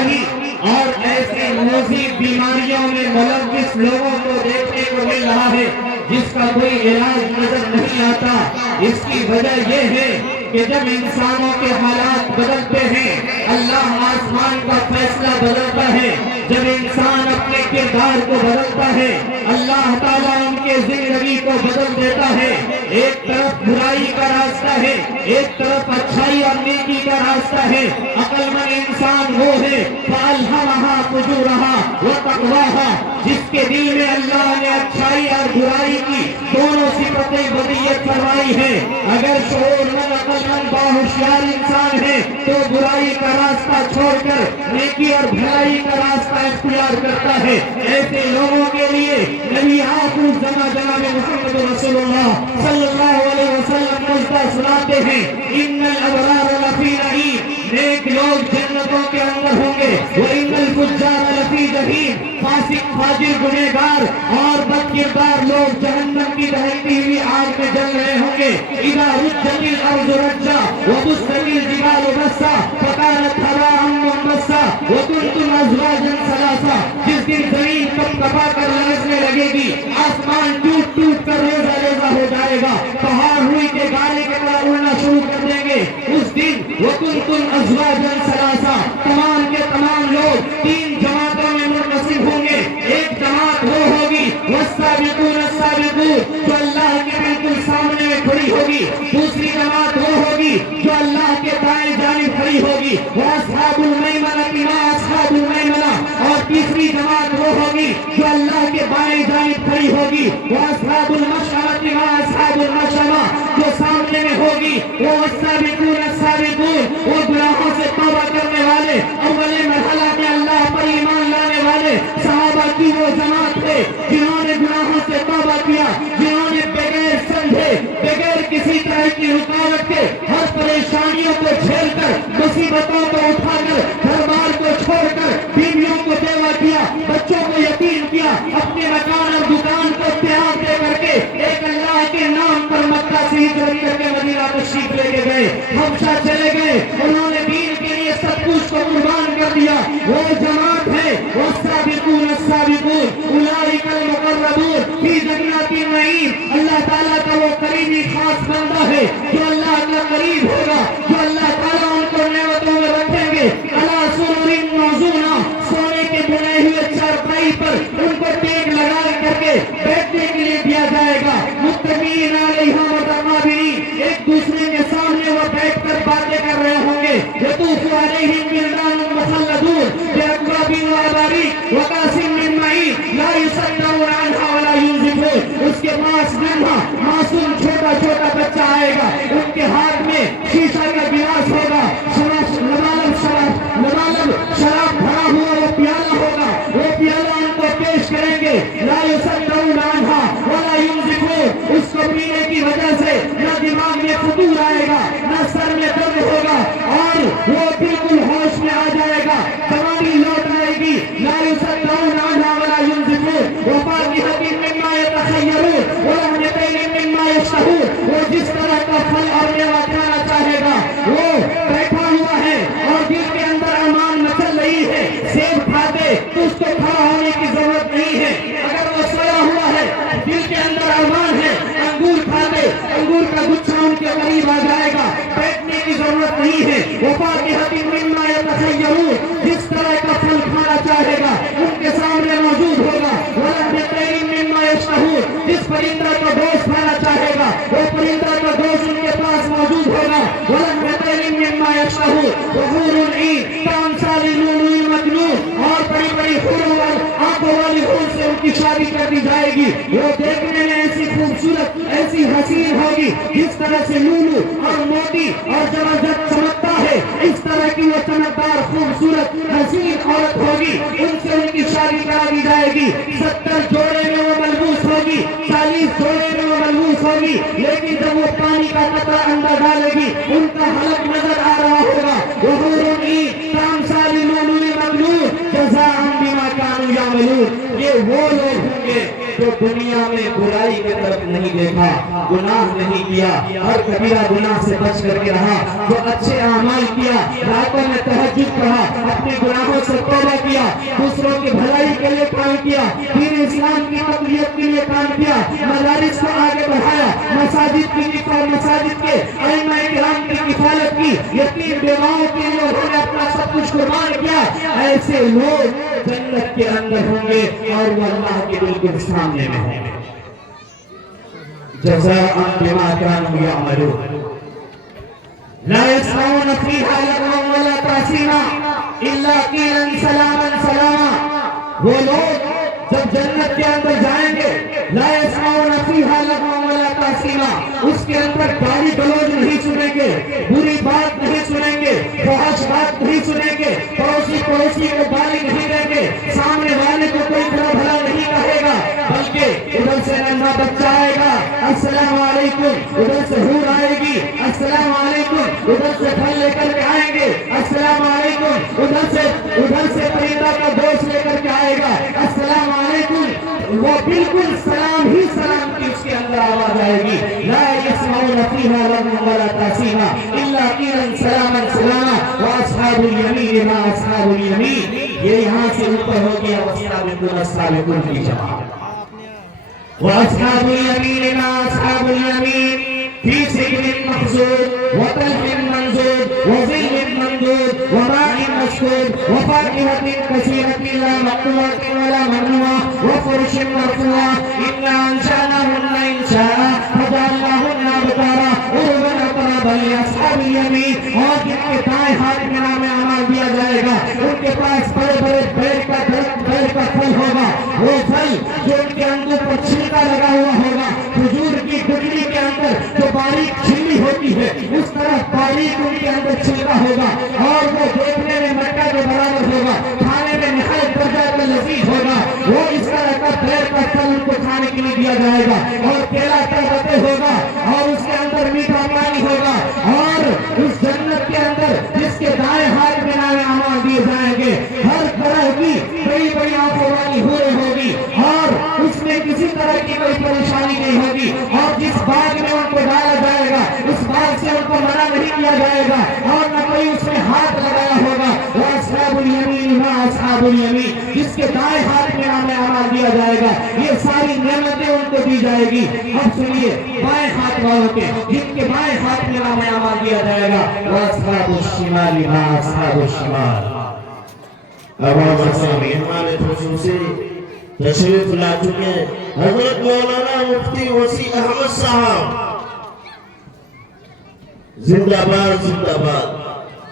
تباہی اور ایسے مزید بیماریوں میں ملوث لوگوں کو دیکھنے کو مل رہا ہے جس کا کوئی علاج نظر نہیں آتا۔ اس کی وجہ یہ ہے کہ جب انسانوں کے حالات بدلتے ہیں اللہ آسمان کا فیصلہ بدلتا ہے، جب انسان اپنے کردار کو بدلتا ہے اللہ تعالیٰ ان کے زندگی کو بدل دیتا ہے۔ ایک طرف برائی کا راستہ ہے، ایک طرف اچھائی اور نیکی کا راستہ ہے۔ عقل مند انسان وہ ہے فَأَلْهَمَهَا فُجُورَهَا وَتَقْوَاهَا، جس کے دل میں اللہ نے اچھائی اور برائی کی دونوں صفتیں بدیت فرمائی ہے۔ اگر شعور مند عقل مند باہوشیار انسان ہے تو برائی کا راستہ چھوڑ کر نیکی اور بھلائی کا راستہ اختیار کرتا ہے۔ ایسے لوگوں کے لیے نبی آخر الزمان جناب محمد رسول اللہ صلی اللہ علیہ وسلم مژدہ سناتے ہیں ان الابرار لفی نعیم، نیک لوگ جنتوں کے اندر ہوں گے، وان الفجار لفی جحیم، فاسق فاجر گنہگار اور بد کردار لوگ جہنم کی دہتی ہوئی آگ میں جل رہے ہوں گے۔ اذا رجت الارض رجا وبست الجبال بسا فكانت هباء منبثا وكنتم ازواجا ثلاثا، جس دن زمین کپ کپا کر لرزنے لگے گی، آسمان ٹوٹ ٹوٹ کر ریزہ ریزہ ہو جائے گا، پہاڑ ہوئی کے گالے کے طرح اڑنا شروع کر دیں گے۔ اس دن وَكُنْتُمْ أَزْوَاجًا ثَلَاثًا، تمام کے تمام لوگ تین جماعتوں میں منقسم ہوں گے۔ ایک جماعت وہ ہوگی وَالسَّابِقُونَ السَّابِقُونَ، جو اللہ کے بالکل سامنے میں کھڑی ہوگی۔ دوسری جماعت وہ ہوگی جو اللہ کے دائیں جانب کھڑی ہوگی، وَأَصْحَابُ الْمَيْمَنَةِ مَا أَصْحَابُ الْمَيْمَنَةِ، اور تیسری جماعت وہ ہوگی جو اللہ کے بائیں جانب کھڑی ہوگی، وَأَصْحَابُ الْمَشْأَمَةِ مَا أَصْحَابُ الْمَشْأَمَةِ، جو سامنے میں ہوگی وہ السابقون السابقون، وہ گناہوں سے توبہ کرنے والے، اول مرحلہ میں اللہ پر ایمان لانے والے صحابہ کی وہ جماعت ہے جنہوں نے گناہوں سے توبہ کیا، جنہوں نے بغیر سمجھے بغیر کسی طرح کی رکاوٹ کے ہر پریشانیوں کو جھیل کر مصیبتوں کو اٹھا کر گھر بار کو چھوڑ کر بیویوں کو بیوہ کیا، بچوں کو یتیم کیا، اپنے مکان اور دکان کو تیار دے کر کے ایک اللہ کے نام پر مکہ سے ہجرت کر کے مدینہ تشریف لے کے گئے، حبشہ چلے گئے، انہوں نے دین کے لیے سب کچھ کو قربان کر دیا۔ وہ جماعت ہے والسابقون السابقون اولئک المقربون فی جنات النعیم، اللہ تعالیٰ کا وہ قریبی خاص بندہ ہے جو اللہ کا قریب ہوگا، جو اللہ تعالیٰ ان کو نعمتوں میں رکھیں گے۔ علی سرر موضونہ، سونے کے بنے ہوئے چارپائی پر ان کو ٹیک لگا کر کے بیٹھنے کے لیے دیا جائے گا، متکئین علیہا متقابلین، ایک دوسرے کے سامنے وہ بیٹھ کر باتیں کر رہے ہوں گے۔ یطوف علیہم ولدان مخلدون بأکواب وأباریق وکأس من معین لا یصدعون عنہا ولا ینزفون، اس کے پاس ننھا معصوم چھوٹا چھوٹا بچہ آئے گا، ان کے ہاتھ میں شیشہ کا گلاس ہوگا، شراب بھرا ہوا وہ پیالہ ہوگا، وہ پیالہ ان کو پیش کریں گے، لا یصدعون عنہا ولا ینزفون، اس کو پینے کی وجہ سے نہ دماغ میں فطور آئے گا نہ سر میں درد ہوگا اور وہ بالکل ہوش میں آ جائے گا، تمام لوٹ آئے گی، لا یصدعون عنہا ولا ینزفون، وفاکہۃ مما یتخیرون ولحم طیر مما یشتہون، وہ جس طرح کا پھل اور میوہ کھانا چاہے گا وہ بیٹھا ہوا ہے اور دل کے اندر امان مچل رہی ہے، سیب کھاتے تو اس کو کھڑا ہونے کی ضرورت نہیں ہے، اگر وہ سویا ہوا ہے دل کے اندر امان ہے، انگور کھاتے انگور کا گچھا ان کے قریب آ جائے گا، بیٹھنے کی ضرورت نہیں ہے، وفاکہۃ مما یتخیرون، جس طرح کا پھل کھانا چاہے گا ان کے سامنے موجود ہوگا، ولحم طیر مما یشتہون، جس پرندہ کو گوشت کھانا چاہے گا وہ پرندہ کا گوشت ان کے پاس موجود ہوگا، ولحم طیر مما یشتہون، وحور عین کامثال لؤلؤ المکنون، اور بڑی بڑی حوروں آنکھوں والی حور سے ان کی شادی کر دی جائے گی، وہ دیکھنے میں ایسی خوبصورت ایسی حسین ہوگی جس طرح سے لولو اور موتی اور زبردست چمکتا ہے، اس طرح کی وہ چمکدار خوبصورت حسین عورت ہوگی، ان سے ان کی شادی کرا دی جائے گی، 70 جوڑے میں وہ ملبوس ہوگی، 40 جوڑے میں وہ ملبوس ہوگی، لیکن جب وہ پانی کا قطرہ اندر ڈالے گی ان کا حلق نظر آ رہا ہوگا، وحور عین کامثال لؤلؤ المکنون جزاء بما كانوا يعملون، یہ وہ لوگ ہوں گے جو دنیا میں برائی کی طرف نہیں دیکھا، گناہ نہیں کیا، ہر کبیرہ گناہ سے بچ کر کے رہا، جو اچھے اعمال کیا، راتوں میں تہجد پڑھا، اپنے گناہوں سے دوسروں کی بھلائی کے لیے کام کیا، دین اسلام کی تقویت کے لیے کام کیا، مدارس کو آگے بڑھایا، مساجد کے ائمہ کرام کی کفالت کی، یتیم بیواؤں کے لیے انہوں نے اپنا سب کچھ قربان کیا. ایسے لوگ جنت کے اندر ہوں گے اور وہ اللہ کے بالکل سامنے میں ہوں گے. جزاء بما كانوا يعملون لا يسمعون فيها لغوا ولا تأثيما إلا قيلا سلاما سلاما. وہ لوگ جب جنت کے اندر جائیں گے لا يسمعون فيها لغوا ولا تأثيما، اس کے اندر گالی گلوچ نہیں سنیں گے، بری بات نہیں سنیں گے، فحش بات نہیں سنیں گے، پڑوسی کو گالی نہیں دیں گے، سامنے والے کو کوئی برا بھلا نہیں کہے گا، بلکہ ادھر سے ننھا بچہ آئے گا السلام علیکم، ادھر سے حور آئے گی السلام علیکم، ادھر سے پھل لے کر کے آئیں گے السلام علیکم، ادھر سے پرندہ کا گوشت لے کر کے آئے گا السلام علیکم. وہ بالکل سلام ہی سلام کی اس کے اندر آواز آئے گی. لا يسمعون فيها لغوا ولا تأثيما إلا قيلا سلاما سلاما وأصحاب اليمين ما أصحاب اليمين. یہ یہاں سے اوپر ہو گیا والسابقون السابقون کی جماعت. وأصحاب اليمين ما أصحاب اليمين في سدر مخضود وطلح منضود وظل ممدود وماء مسكوب وفاكهة كثيرة لا مقطوعة ولا ممنوعة وفرش مرفوعة إنا أنشأناهن إنشاء فجعلناهن أبكارا عربا أترابا لأصحاب اليمين. اور جن کے دائیں ہاتھ میں نام اعمال دیا جائے گا ان کے پاس بڑے بڑے بیل کا پھل ہوگا، وہ پھل جو ان کے انگور پر چھلکا لگا ہوا ہوگا، کھجور کی گٹلی کے اندر جو باریک چھلی ہوتی ہے اس طرح باریک ان کے اندر چھلکا ہوگا، اور وہ دیکھنے میں مٹکا کے برابر ہوگا، کھانے میں نہایت درجہ کا لذیذ ہوگا. وہ اس طرح کا پھل کا پھل ان کو کھانے کے لیے دیا جائے گا، اور کیلا تربتے ہوگا، اور اس کے اندر میٹھا پانی ہوگا. اور اس جنت کے اندر جس کے دائیں ہاتھ میں نام اعمال دیے جائیں گے ہر طرح کی بڑی بڑی آنکھوں والی حوریں ہوگی، اور اس میں کسی طرح کی کوئی پریشانی نہیں ہوگی. اور جس باغ میں ان کو ڈالا جائے گا اس باغ سے ان کو منع نہیں کیا جائے گا، اور نہ کوئی اس میں ہاتھ لگایا ہوگا. وَأَصْحَابُ الْيَمِينِ مَا أَصْحَابُ الْيَمِينِ، جس کے دائیں ہاتھ میں نام اعمال دیا جائے گا یہ ساری نعمتیں ان کو دی جائے گی. اب سنیے بائیں ہاتھ والوں کے، جن کے بائیں ہاتھ میں نام اعمال دیا جائے گا وَأَصْحَابُ الشِّمَالِ مَا أَصْحَابُ الشِّمَالِ. اب ہمارے خصوصی تشریف لا چکے حضرت مولانا مفتی وسیع احمد صاحب، زندہ باد زندہ باد.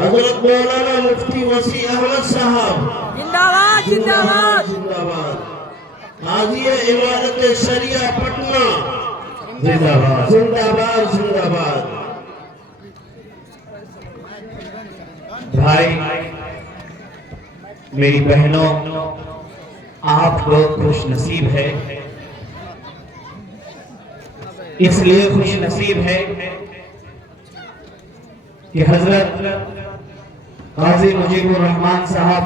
حضرت مولانا مفتی وسیع احمد صاحب زندہ باد زندہ باد زندہ باد. قاضی عمارت شریعہ پٹنہ زندہ باد. زندہ باد زندہ باد. بھائی میری بہنوں، آپ لوگ خوش نصیب ہے، اس لیے خوش نصیب ہے کہ حضرت قاضی مجیب الرحمان صاحب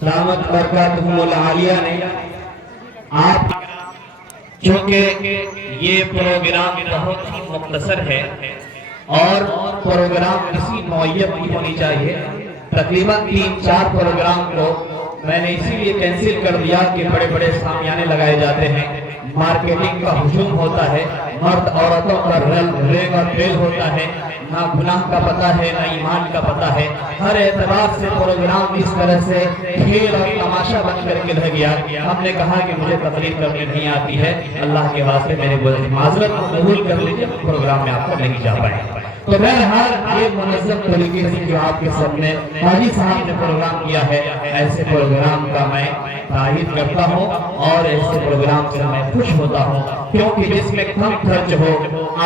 دامت برکاتہم العالیہ نے آپ، چونکہ یہ پروگرام بہت ہی مختصر ہے اور پروگرام کسی معیب نہیں ہونی چاہیے، تقریباً 3-4 پروگرام کو میں نے اسی لیے کینسل کر دیا کہ بڑے بڑے سامیانے لگائے جاتے ہیں، مارکیٹنگ کا ہجوم ہوتا ہے، مرد عورتوں کا ریگ اور پیل ہوتا ہے، نہ گناہ کا پتہ ہے نہ ایمان کا پتہ ہے. ہر اعتبار سے پروگرام اس طرح سے کھیل اور تماشا بن کر کے رہ گیا. ہم نے کہا کہ مجھے تقریر کرنی نہیں آتی ہے، اللہ کے واسطے میں نے معذرت قبول کر لیجیے، پروگرام میں آپ کو نہیں جا پائے. تو بہرحال یہ منظم طریقے سے جو آپ کے سامنے قاضی صاحب نے پروگرام کیا ہے، ایسے پروگرام کا میں تعریف کرتا ہوں اور ایسے پروگرام سے میں خوش ہوتا ہوں، کیونکہ جس میں کم خرچ ہو،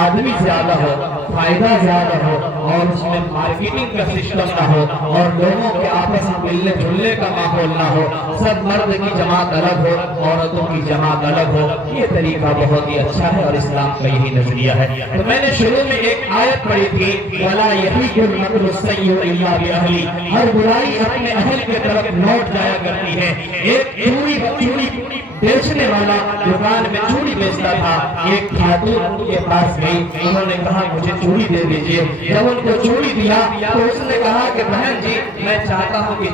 آدمی زیادہ ہو، فائدہ زیادہ ہو، اور اس میں مارکیٹنگ کا سسٹم نہ ہو، اور لوگوں کے آپس میں ملنے جلنے کا ماحول نہ ہو، سب مرد کی جماعت الگ ہو، عورتوں کی جماعت الگ ہو. یہ طریقہ بہت ہی اچھا ہے اور اسلام کا یہی نظریہ ہے. تو میں نے شروع میں ایک آیت پڑھی تھی، وَلَا يَحِيقُ الْمَكْرُ السَّيِّئُ إِلَّا بِأَهْلِهِ، ہر برائی اپنے اہل کے طرف لوٹ جایا کرتی ہے. ایک چوڑی بیچنے والا دکان میں چوڑی بیچتا تھا، ایک خاتون ان کے پاس گئی، انہوں نے کہا مجھے چوڑی دے دیجئے. جب ان کو چوڑی دیا تو اس نے کہا کہ بہن جی میں چاہتا ہوں کہ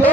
2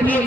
3